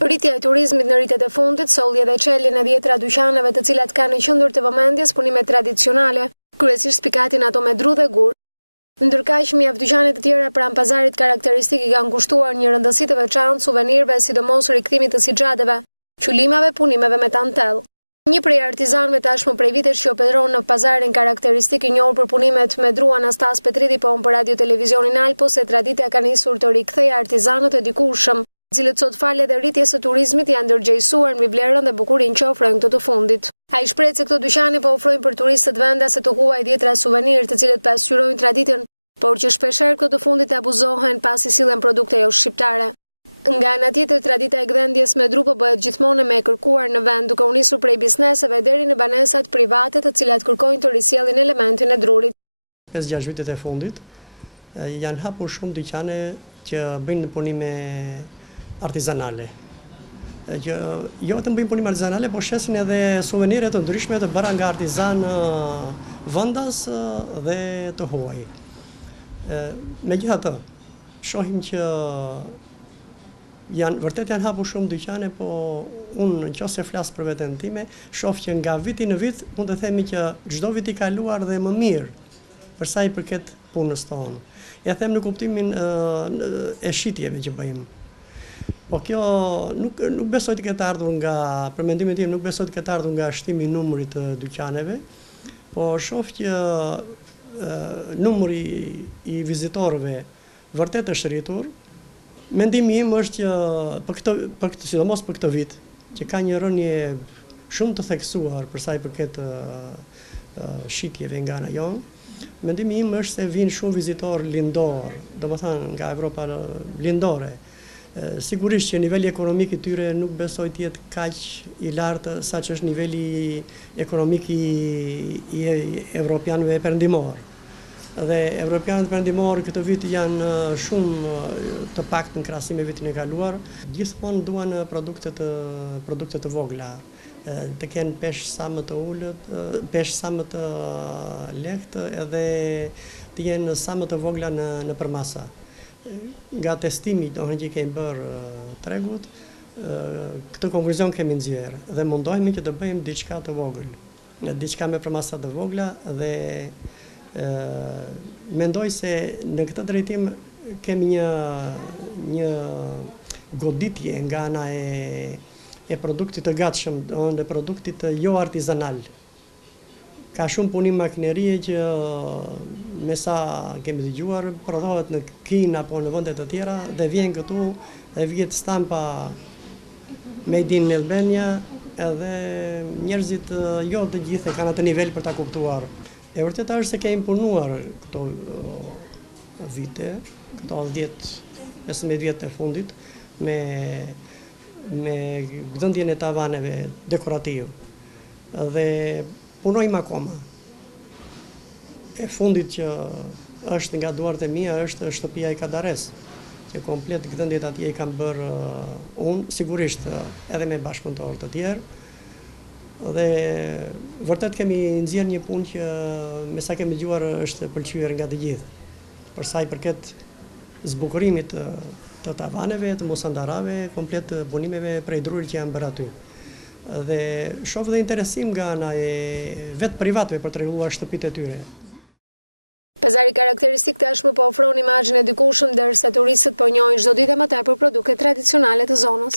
Rritja e turizmit në rritet e fundit solli edhe çeljen e 10 dyqaneve të cilat kanë në qendër të vëmendjes punimet tradicionale, kryesisht spikatin ato me dru dhe gur. Ndërkaq mjaft dyqane të tjera pranë pazarit karakteristik i kanë kushtuar një rëndësi të veçantë suvenirëve, sidomos rikthimit të sixhateve, qulimave, punimeve me tantell. Një prej artizanëve tashmë prej vitesh që operon në pazarin karakteristik i njohur për punimet me dru Anastas Petridi po për radio televizionin Alpo se tradita ka nisur të rikthejë artizanët e dikurshëm, cilët sot falë dhe rritjes së turizmit janë ndërgjegjësuar mbi vlerën dhe bukurinë që ofrojnë këto të fundit. Ai shpreh se këto dyqane po ofrojnë për turistët vendase të huaj 10 suvenirë të cilët pasqyrojnë traditën, por që shpeshherë këto të fundit abuzohen pasi sillen produkte jo shqiptare. Nga ana tjetër, tradita e gdhendjes me dru po bëhet gjithmonë më e kërkuar në vend, duke u nisur prej bizneseve deri në banesat private të cilat kërkojnë të risjellin elementin e drurit. 5-6 vitet e fundit janë hapur shumë dyqane që bëjnë punime artizanale. Jo vetëm bëjnë punime artizanale, por shesin edhe suvenire të ndryshme të bëra nga artizan vendas dhe të huaj. Megjithatë, shohim që vërtet janë hapur shumë dyqane, po unë nëse flas për veten time, shoh që nga viti në vit mund të themi që çdo vit i kaluar dhe më mirë për sa i përket punës tonë. Ja them në kuptimin e shitjeve që bëjmë. Po kjo nuk besoj të ketë ardhur nga, për mendimin tim, nuk besoj të ketë ardhur nga shtimi i numrit të dyqaneve, po shoh që numri i vizitorëve vërtet është rritur. Mendimi im është që sidomos për këtë vit, që ka një rënje shumë të theksuar për sa i përket shitjeve nga ana jonë, mendimi im është se vinë shumë vizitorë lindor, domethënë nga Evropa lindore. Sigurisht që niveli ekonomik i tyre nuk besoj të jetë kaq i lartë sa që është niveli ekonomik i evropianëve perëndimor. Dhe evropianët perëndimor këtë vit janë shumë të paktë në krahasim me vitin e kaluar. Gjithmonë duan produkte të vogla, të kenë peshë sa më të ulët, peshë sa më të lehtë edhe të jenë sa më të vogla në përmasa. Nga testimi që kemi bërë tregut, këtë konkluzion kemi nxjerrë dhe mundohemi që të bëjmë diçka të vogël, diçka me përmasa të vogla dhe mendoj se në këtë drejtim kemi një goditje nga ana e produktit të gatshëm, dhe produktit jo artizanal. Ka shumë punim makinerie që me sa kemi dëgjuar prodhohet në Kinë apo në vende të tjera dhe vjen këtu dhe vjet stampa Made in Albania edhe njerëzit jo të gjithë kanë atë nivel për ta kuptuar. E vërteta është se kemi punuar këto vite, këto 10-15 vjet e fundit me gdhendjen e tavaneve dekorativ dhe punojmë akoma. E fundit që është nga duart e mia është shtëpia e Kadares, që komplet gdhendjet atje i kam bërë unë, sigurisht edhe me bashkëpunëtorë të tjerë. Dhe vërtet kemi nxjerrë një punë që me sa kemi dëgjuar është pëlqyer nga të gjithë. Për sa i përket zbukurimit të tavaneve, të mosandarave, komplet punimeve prej drurit që janë bërë aty. Dhe shoh dhe interesim nga ana e vetë privatëve për të rregulluar shtëpitë e tyre. Pazari karakteristik tashmë po ofron imazhin e dikurshëm, ndërsa turistët po njohin çdo ditë më tepër produkte tradicionale të zonës.